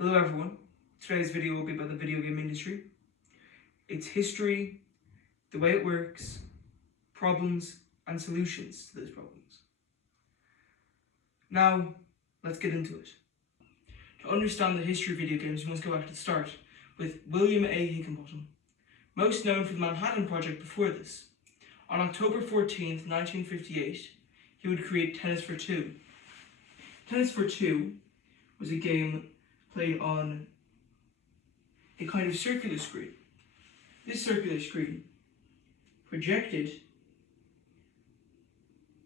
Hello everyone, today's video will be about the video game industry, its history, the way it works, problems and solutions to those problems. Now, let's get into it. To understand the history of video games, you must go back to the start with William A. Higginbotham, most known for the Manhattan Project before this. On October 14th, 1958, he would create Tennis for Two. Tennis for Two was a game played on a kind of circular screen. This circular screen projected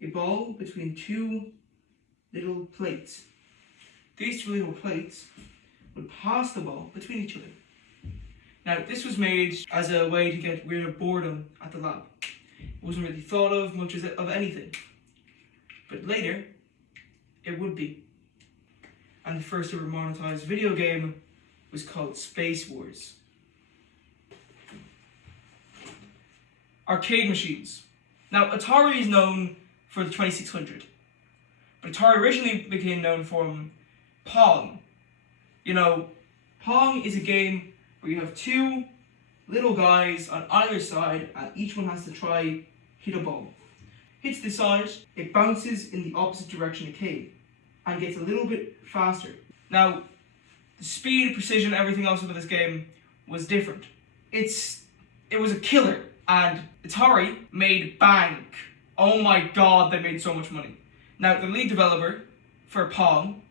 a ball between two little plates. These two little plates would pass the ball between each other. Now, this was made as a way to get rid of boredom at the lab. It wasn't really thought of much of anything, but later it would be. And the first ever monetized video game was called Space Wars. Arcade machines. Now, Atari is known for the 2600, but Atari originally became known from Pong. You know, Pong is a game where you have two little guys on either side, and each one has to try hit a ball. Hits the side, it bounces in the opposite direction it came, and gets a little bit faster. Now, the speed, precision, everything else about this game was different. It was a killer, and Atari made bank. Oh my god, they made so much money. Now, the lead developer for Pong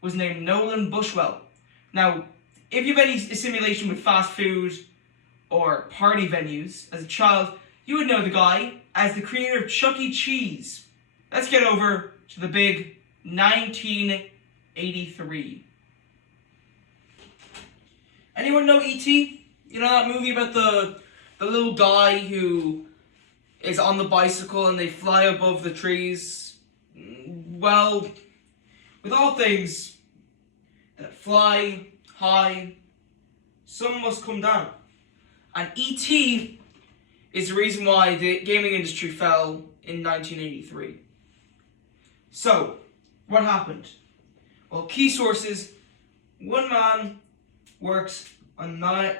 was named Nolan Buswell. Now, if you have any assimilation with fast food or party venues as a child, you would know the guy as the creator of Chuck E. Cheese. Let's get over to the big 1983. Anyone know E.T.? You know that movie about the little guy who is on the bicycle and they fly above the trees? Well, with all things that fly high, some must come down. And E.T. is the reason why the gaming industry fell in 1983. So, what happened? Well, key sources, one man works on nine,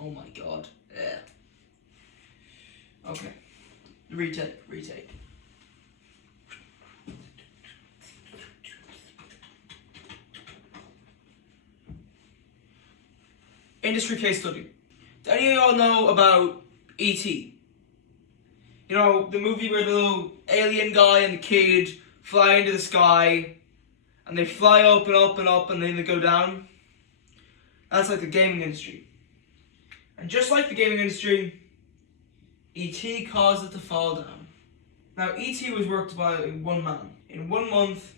oh my god. Yeah. Okay, retake. Industry case study. Do any of y'all know about E.T.? You know, the movie where the little alien guy and the kid fly into the sky, and they fly up and up and up, and then they go down? That's like the gaming industry. And just like the gaming industry, E.T. caused it to fall down. Now, E.T. was worked by one man in 1 month,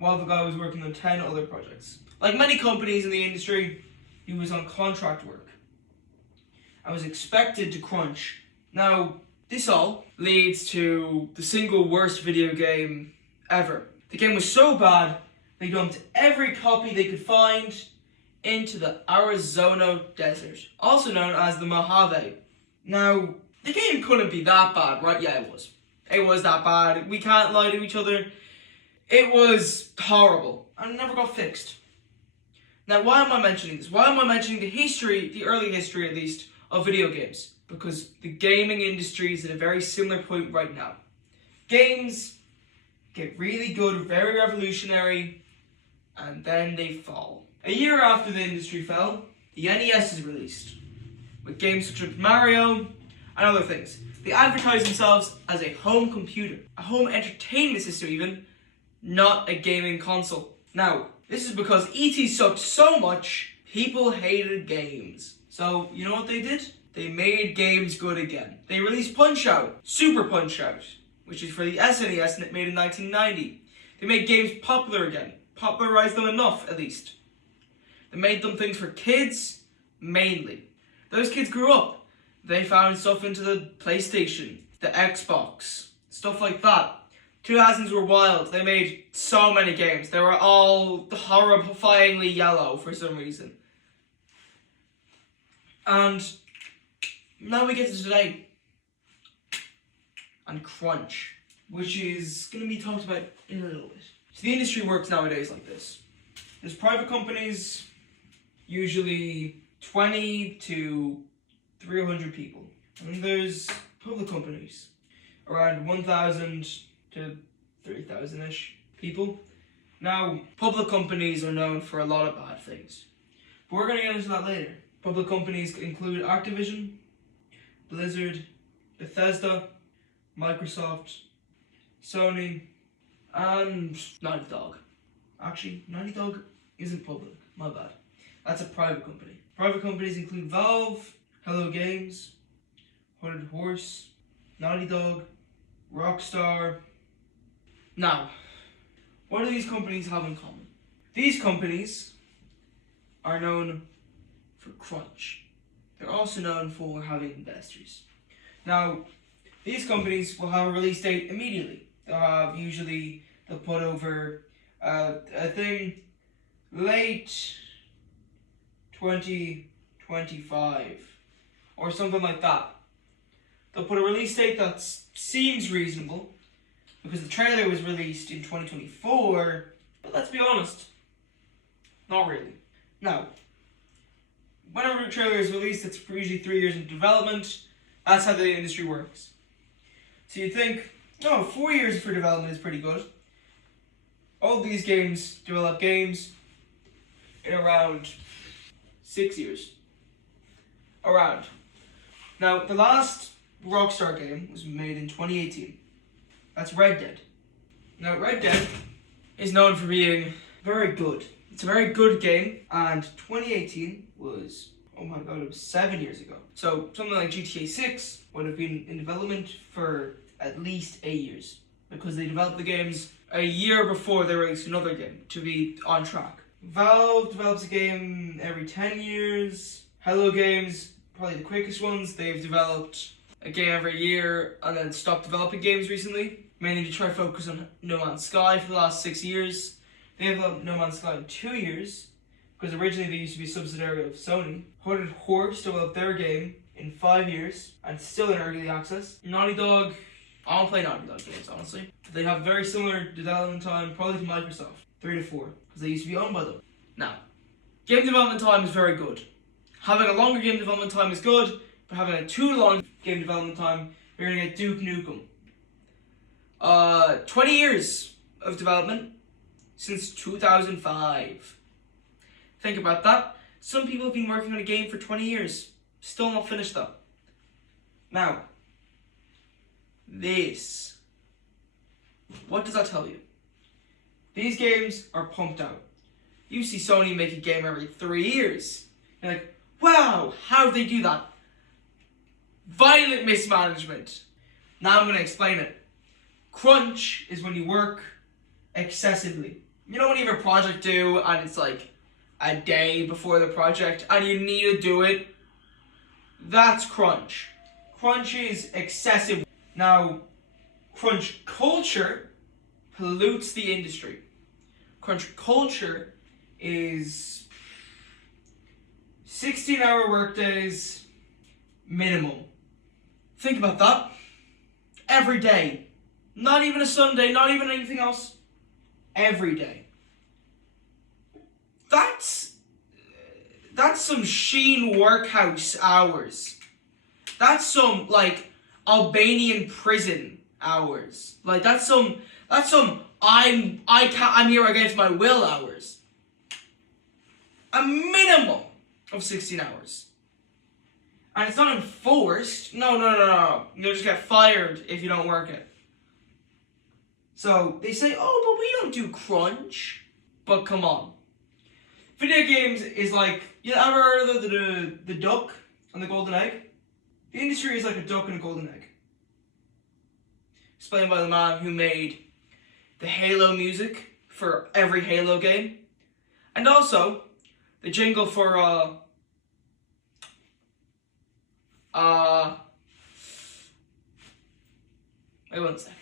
while the guy was working on 10 other projects. Like many companies in the industry, he was on contract work. I was expected to crunch. Now, this all leads to the single worst video game ever. The game was so bad, they dumped every copy they could find into the Arizona desert, also known as the Mojave. Now, the game couldn't be that bad, right? Yeah, it was. It was that bad. We can't lie to each other. It was horrible, and it never got fixed. Now, why am I mentioning this? Why am I mentioning the history, the early history at least, of video games? Because the gaming industry is at a very similar point right now. Games get really good, very revolutionary, and then they fall. A year after the industry fell, the NES is released, with games such as Mario and other things. They advertise themselves as a home computer, a home entertainment system even, not a gaming console. Now, this is because E.T. sucked so much, people hated games. So, you know what they did? They made games good again. They released Punch-Out!, Super Punch-Out!, which is for the SNES and it made in 1990. They made games popular again. Popularized them enough, at least. They made them things for kids, mainly. Those kids grew up. They found stuff into the PlayStation, the Xbox, stuff like that. 2000s were wild. They made so many games. They were all horrifyingly yellow for some reason. And now we get to today. And crunch, which is going to be talked about in a little bit. So the industry works nowadays like this. There's private companies, usually 20 to 300 people. And there's public companies, around 1,000 to 3,000-ish people. Now, public companies are known for a lot of bad things, but we're going to get into that later. Public companies include Activision, Blizzard, Bethesda, Microsoft, Sony, and Naughty Dog. Actually, Naughty Dog isn't public, my bad. That's a private company. Private companies include Valve, Hello Games, Hooded Horse, Naughty Dog, Rockstar. Now, what do these companies have in common? These companies are known for crunch. They're also known for having investors. Now, these companies will have a release date immediately. They'll put over a thing late 2025 or something like that. They'll put a release date that seems reasonable because the trailer was released in 2024, but let's be honest, not really. Now, whenever a trailer is released, it's usually 3 years in development. That's how the industry works. So you'd think, 4 years for development is pretty good. All these games develop games in around 6 years. Around. Now, the last Rockstar game was made in 2018. That's Red Dead. Now, Red Dead is known for being very good. It's a very good game, and 2018 was, oh my god, it was 7 years ago. So, something like GTA 6 would have been in development for at least 8 years, because they developed the games a year before they released another game to be on track. Valve develops a game every 10 years. Hello Games, probably the quickest ones. They've developed a game every year and then stopped developing games recently, mainly to try to focus on No Man's Sky for the last 6 years. They developed No Man's Sky in 2 years, because originally they used to be a subsidiary of Sony. Hooded Horse developed their game in 5 years and still in early access. Naughty Dog, I don't play Naughty Dog games, honestly. They have very similar development time, probably to Microsoft, 3 to 4, because they used to be owned by them. Now, game development time is very good. Having a longer game development time is good, but having a too long game development time, you're gonna get Duke Nukem. 20 years of development since 2005. Think about that. Some people have been working on a game for 20 years, still not finished though. Now, this. What does that tell you? These games are pumped out. You see Sony make a game every 3 years. You're like, wow, how did they do that? Violent mismanagement. Now I'm going to explain it. Crunch is when you work excessively. You know when you have a project due and it's like a day before the project and you need to do it? That's crunch. Crunch is excessive. Now, crunch culture pollutes the industry. Crunch culture is 16-hour workdays minimum. Think about that. Every day. Not even a Sunday, not even anything else. Every day. That's some Sheen workhouse hours. That's some, like, Albanian prison hours. Like, that's some I'm here against my will hours. A minimum of 16 hours. And it's not enforced. No. You'll just get fired if you don't work it. So, they say, oh, but we don't do crunch. But come on. Video games is like, you ever heard of the duck and the golden egg? The industry is like a duck and a golden egg. Explained by the man who made the Halo music for every Halo game. And also, the jingle for, wait 1 second.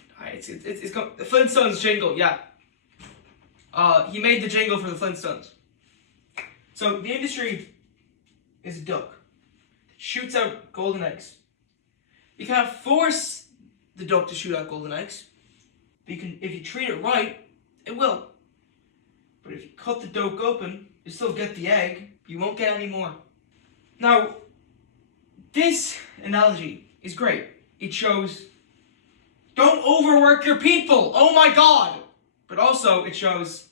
It's got the Flintstones jingle, yeah. He made the jingle for the Flintstones. So, the industry is a duck. It shoots out golden eggs. You can't force the duck to shoot out golden eggs. But you can, if you treat it right, It will. But if you cut the yolk open, you still get the egg. You won't get any more. Now, this analogy is great. It shows, don't overwork your people. Oh my God. But also, it shows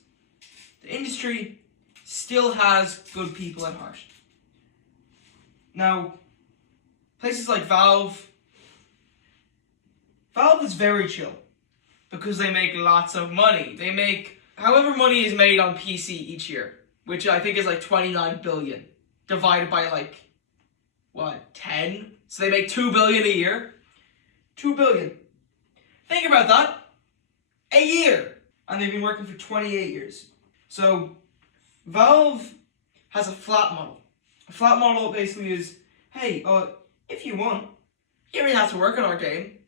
the industry still has good people at heart. Now, places like Valve is very chill because they make lots of money. They make however money is made on PC each year, which I think is like 29 billion divided by like, what, 10? So they make 2 billion a year. 2 billion. Think about that. A year. And they've been working for 28 years. So Valve has a flat model. A flat model basically is, hey, if you want, you don't really have to work on our game.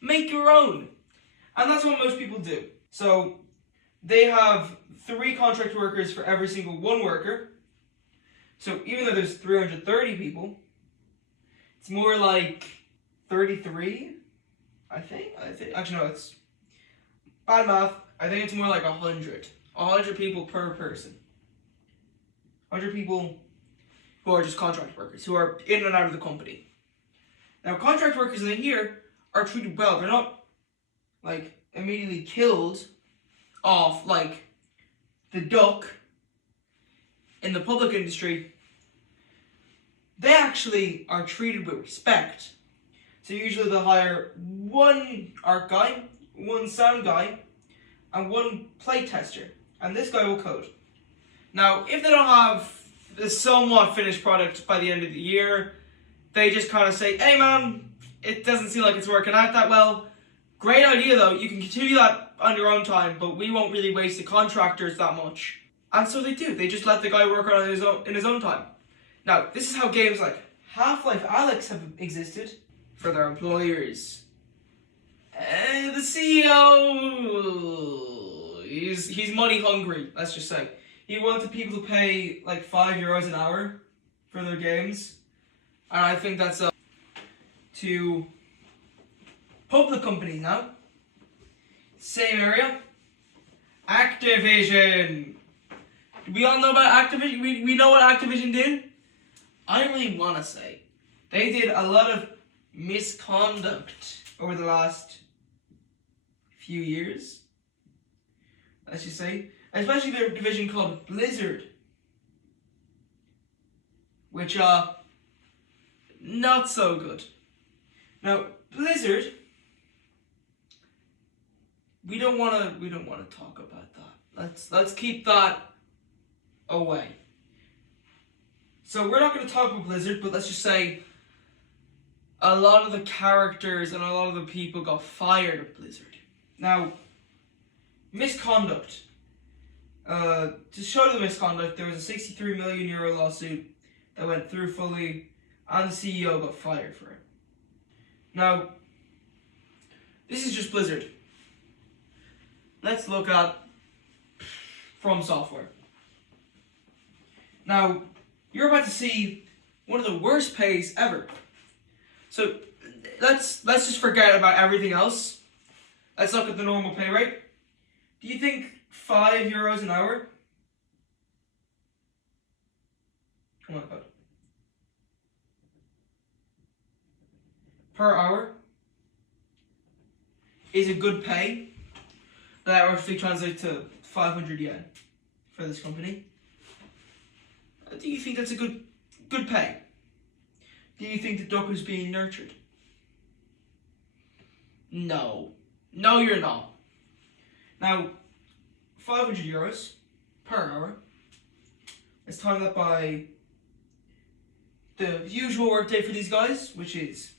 Make your own. And that's what most people do. So they have 3 contract workers for every single 1 worker. So even though there's 330 people, it's more like 33, I think. Actually, no, it's bad math. I think it's more like 100. 100 people per person. 100 people who are just contract workers, who are in and out of the company. Now, contract workers in here are treated well. They're not, like, immediately killed off, like, the duck in the public industry. They actually are treated with respect. So usually they'll hire 1 art guy, 1 sound guy, and 1 play tester. And this guy will code. Now, if they don't have a somewhat finished product by the end of the year, they just kind of say, hey man, it doesn't seem like it's working out that well. Great idea though, you can continue that on your own time, but we won't really waste the contractors that much. And so they do. They just let the guy work on it in his own time. Now, this is how games like Half-Life Alyx have existed for their employers. And the CEO, he's money hungry, let's just say. He wanted people to pay like €5 an hour for their games. And I think that's to public companies now. Same area. Activision. We all know about Activision. We know what Activision did. I really want to say they did a lot of misconduct over the last few years. Let's just say, especially their division called Blizzard, which are not so good. Now, Blizzard, we don't want to talk about that. Let's keep that away. So we're not going to talk about Blizzard, but let's just say a lot of the characters and a lot of the people got fired at Blizzard. Now, misconduct. To show the misconduct, there was a €63 million lawsuit that went through fully, and the CEO got fired for it. Now, this is just Blizzard. Let's look at From Software. Now, you're about to see one of the worst pays ever. So let's just forget about everything else. Let's look at the normal pay rate. Do you think €5 an hour? Come on, bud. Per hour is a good pay? That roughly translates to 500 yen for this company. Do you think that's a good pay? Do you think the duck is being nurtured? No. No, you're not. Now, €500 per hour. Let's time that by the usual workday for these guys, which is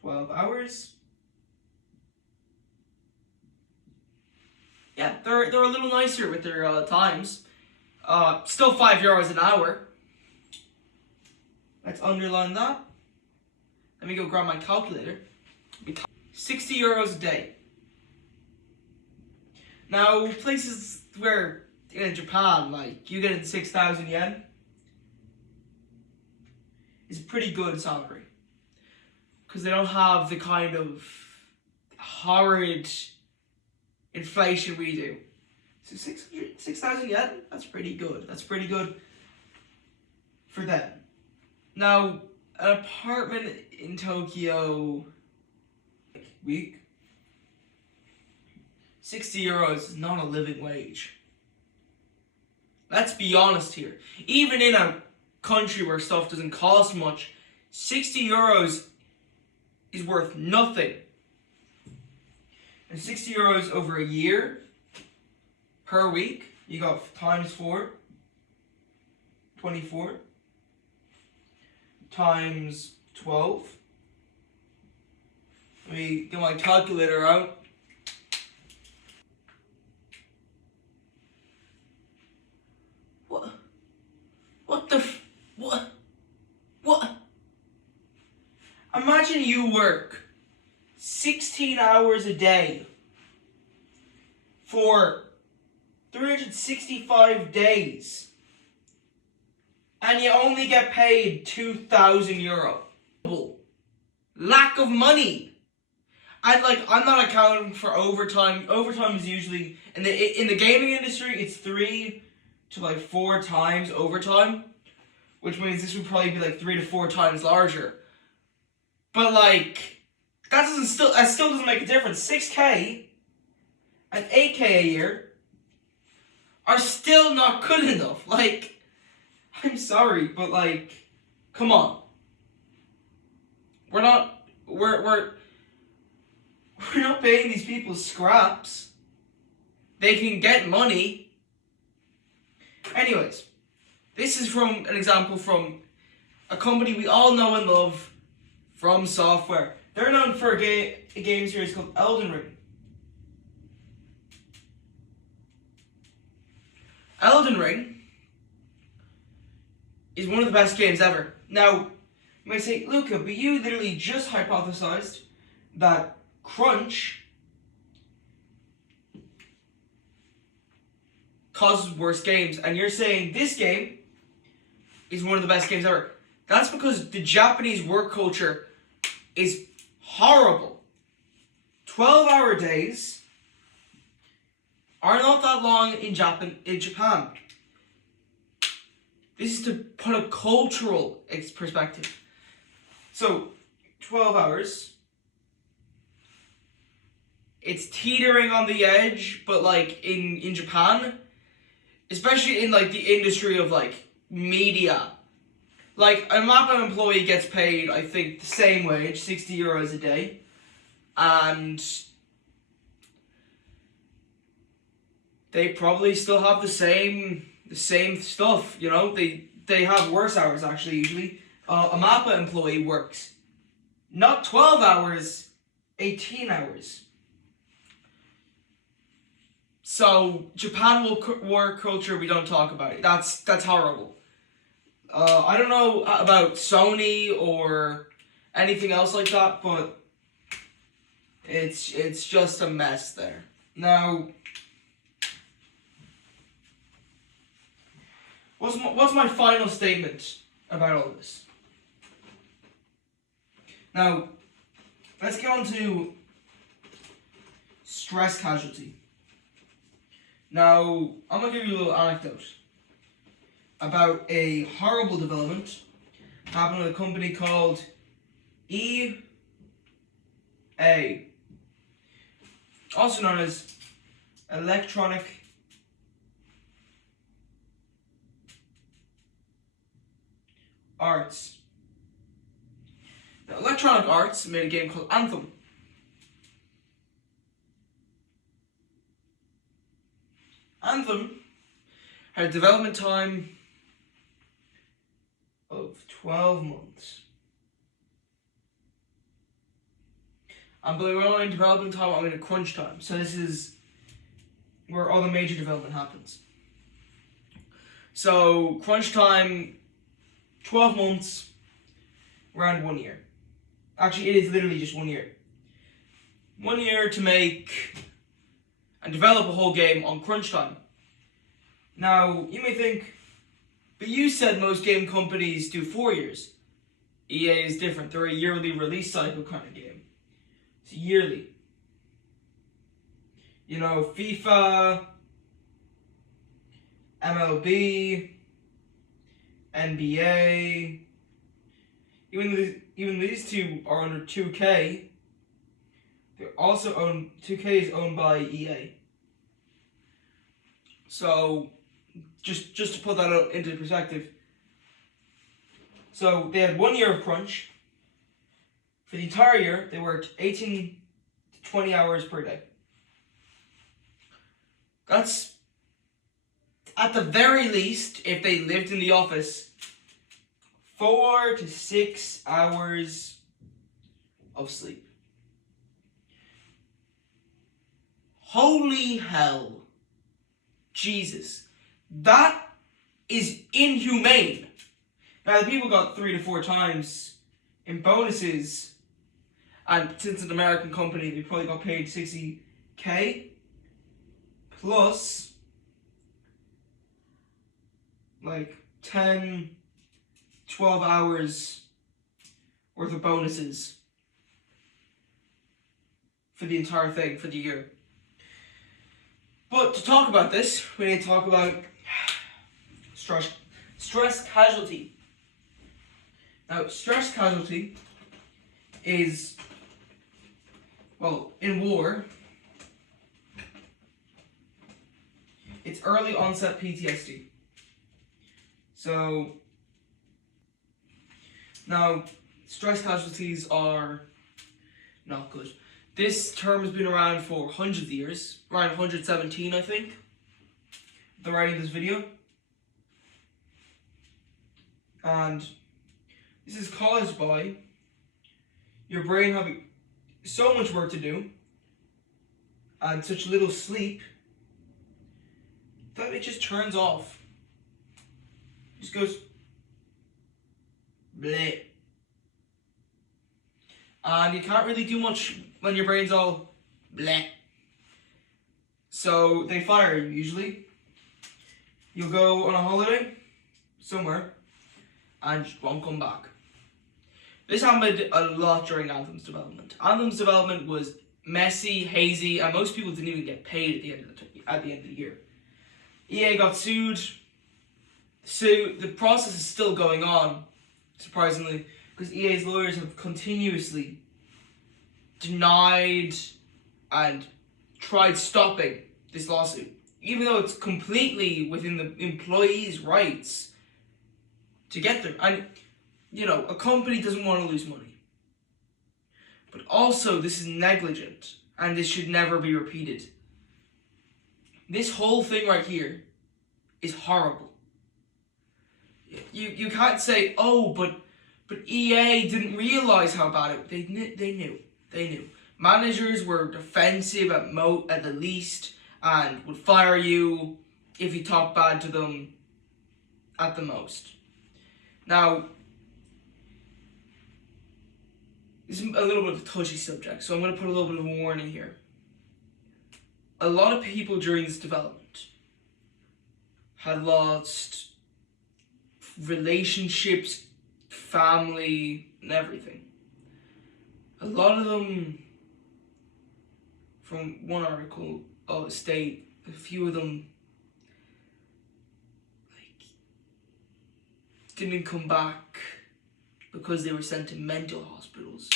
12 hours. Yeah, they're a little nicer with their times. Still €5 an hour. Let's underline that. Let me go grab my calculator. €60 a day. Now, places where in Japan, like you get in 6,000 yen, is a pretty good salary, because they don't have the kind of horrid inflation we do. So 6,000 yen, that's pretty good. That's pretty good for them. Now, an apartment in Tokyo, week, 60 euros is not a living wage. Let's be honest here. Even in a country where stuff doesn't cost much, 60 euros is worth nothing. And 60 euros over a year, per week, you got times 4, 24, times 12. Let me get my calculator out. What? Imagine you work 16 hours a day for 365 days and you only get paid 2,000 euro. Lack of money. And I'm not accounting for overtime. Overtime is usually in the gaming industry, it's 3 to 4 times overtime, which means this would probably be 3 to 4 times larger. But that still doesn't make a difference. 6K and 8K a year are still not good enough. I'm sorry, but come on. We're not paying these people scraps. They can get money. Anyways, this is from an example from a company we all know and love, From Software. They're known for a game series called Elden Ring. Elden Ring is one of the best games ever. Now, you might say, Luca, but you literally just hypothesized that crunch causes worse games, and you're saying this game is one of the best games ever. That's because the Japanese work culture is horrible. 12-hour days are not that long in Japan. This is to put a cultural perspective. So, 12 hours. It's teetering on the edge, but in Japan, especially in the industry of media, a Mappa employee gets paid, I think, the same wage, 60 euros a day, and they probably still have the same stuff, they have worse hours actually usually. A Mappa employee works not 12 hours, 18 hours. So Japan work culture, we don't talk about it. That's horrible. I don't know about Sony or anything else like that, but it's just a mess there. Now, what's my final statement about all this? Now, let's get on to stress casualty. Now, I'm going to give you a little anecdote about a horrible development happened with a company called EA, also known as Electronic Arts. Now, Electronic Arts made a game called Anthem. Anthem had a development time of 12 months. And by we're in development time, I'm in crunch time. So this is where all the major development happens. So crunch time, 12 months, around 1 year. Actually, it is literally just 1 year. 1 year to make and develop a whole game on crunch time. Now, you may think, but you said most game companies do 4 years. EA is different. They're a yearly release cycle kind of game. It's yearly. You know, FIFA, MLB, NBA. Even these two are under 2K. They're also owned. 2K is owned by EA. So, just to put that into perspective. So they had 1 year of crunch. For the entire year, they worked 18 to 20 hours per day. That's, at the very least, if they lived in the office, 4 to 6 hours of sleep. Holy hell. Jesus. That is inhumane. Now, the people got 3 to 4 times in bonuses, and since it's an American company, they probably got paid $60K plus like 10, 12 hours worth of bonuses for the entire thing, for the year. But to talk about this, we need to talk about stress casualty. Now, stress casualty is, well, in war, it's early onset PTSD. So, now, stress casualties are not good. This term has been around for hundreds of years, around 117, I think, the writing of this video. And this is caused by your brain having so much work to do and such little sleep that it just turns off. It just goes bleh. And you can't really do much when your brain's all bleh. So they fire you usually. You'll go on a holiday somewhere and just won't come back. This happened a lot during Anthem's development. Anthem's development was messy, hazy, and most people didn't even get paid at the end of the year. EA got sued. So the process is still going on, surprisingly, because EA's lawyers have continuously denied and tried stopping this lawsuit, even though it's completely within the employees' rights to get them. And, you know, a company doesn't want to lose money. But also, this is negligent, and this should never be repeated. This whole thing right here is horrible. You can't say, oh, but EA didn't realize how bad it. They knew. Managers were defensive at the least and would fire you if you talk bad to them at the most. Now, this is a little bit of a touchy subject, so I'm going to put a little bit of a warning here. A lot of people during this development had lost relationships, family, and everything. A lot of them, from one article, state a few of them didn't come back because they were sent to mental hospitals.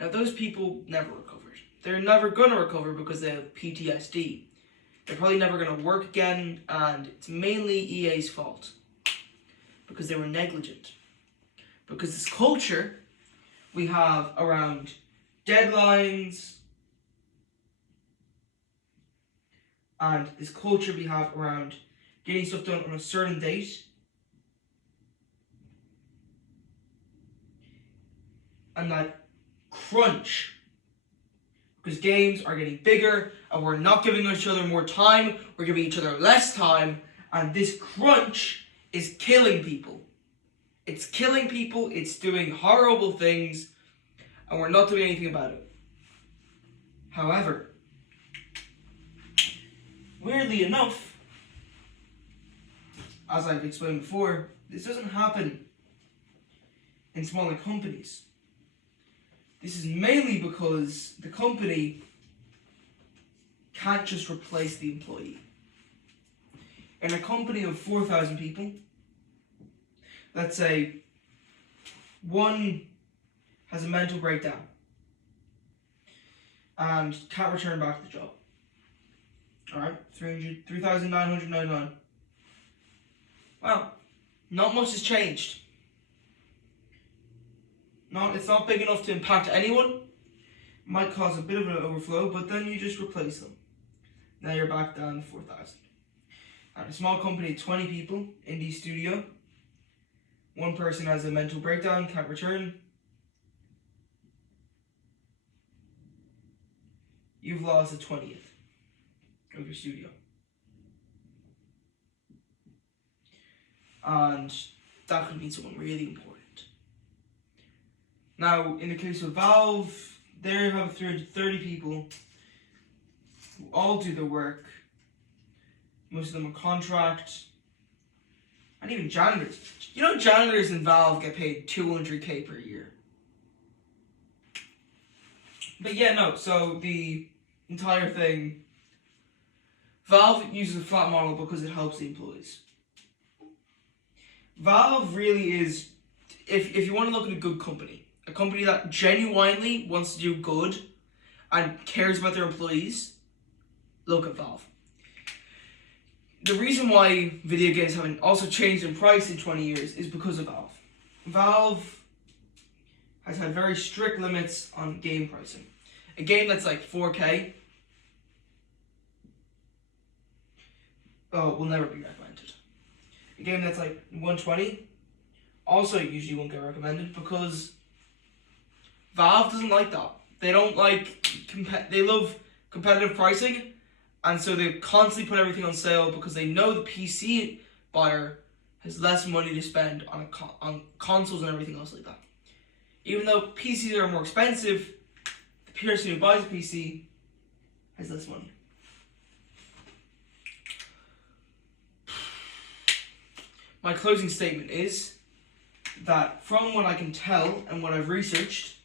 Now those people never recovered. They're never going to recover because they have PTSD. They're probably never going to work again, and it's mainly EA's fault because they were negligent. Because this culture we have around deadlines, and this culture we have around getting stuff done on a certain date, and that crunch, because games are getting bigger and we're not giving each other more time, we're giving each other less time, and this crunch is killing people. It's killing people, it's doing horrible things, and we're not doing anything about it. However, weirdly enough, as I've explained before, this doesn't happen in smaller companies. This is mainly because the company can't just replace the employee. In a company of 4,000 people, let's say one has a mental breakdown and can't return back to the job. Alright, 3,999. Well, not much has changed. It's not big enough to impact anyone. Might cause a bit of an overflow, but then you just replace them. Now you're back down to 4,000. At a small company, 20 people, indie studio. One person has a mental breakdown, can't return. You've lost a 20th of your studio. And that could mean someone really important. Now, in the case of Valve, they have 330 people who all do their work. Most of them are contract. And even janitors. You know, janitors in Valve get paid $200K per year. But yeah, no, so the entire thing, Valve uses a flat model because it helps the employees. Valve really is, if you want to look at a good company, a company that genuinely wants to do good and cares about their employees, look at Valve. The reason why video games haven't also changed in price in 20 years is because of Valve. Valve has had very strict limits on game pricing. A game that's like 4K will never be recommended. A game that's like 120 also usually won't get recommended because Valve doesn't like that. They don't like, they love competitive pricing, and so they constantly put everything on sale because they know the PC buyer has less money to spend on consoles and everything else like that. Even though PCs are more expensive, the person who buys a PC has less money. My closing statement is that from what I can tell and what I've researched,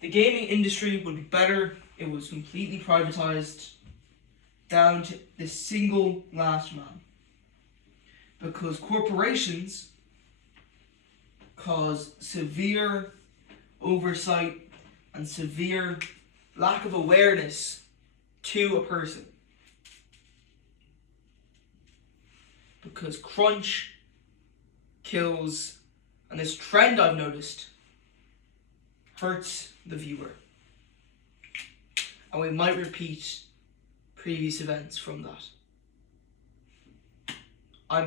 the gaming industry would be better if it was completely privatized down to the single last man. Because corporations cause severe oversight and severe lack of awareness to a person. Because crunch kills, and this trend I've noticed hurts the viewer. And we might repeat previous events from that.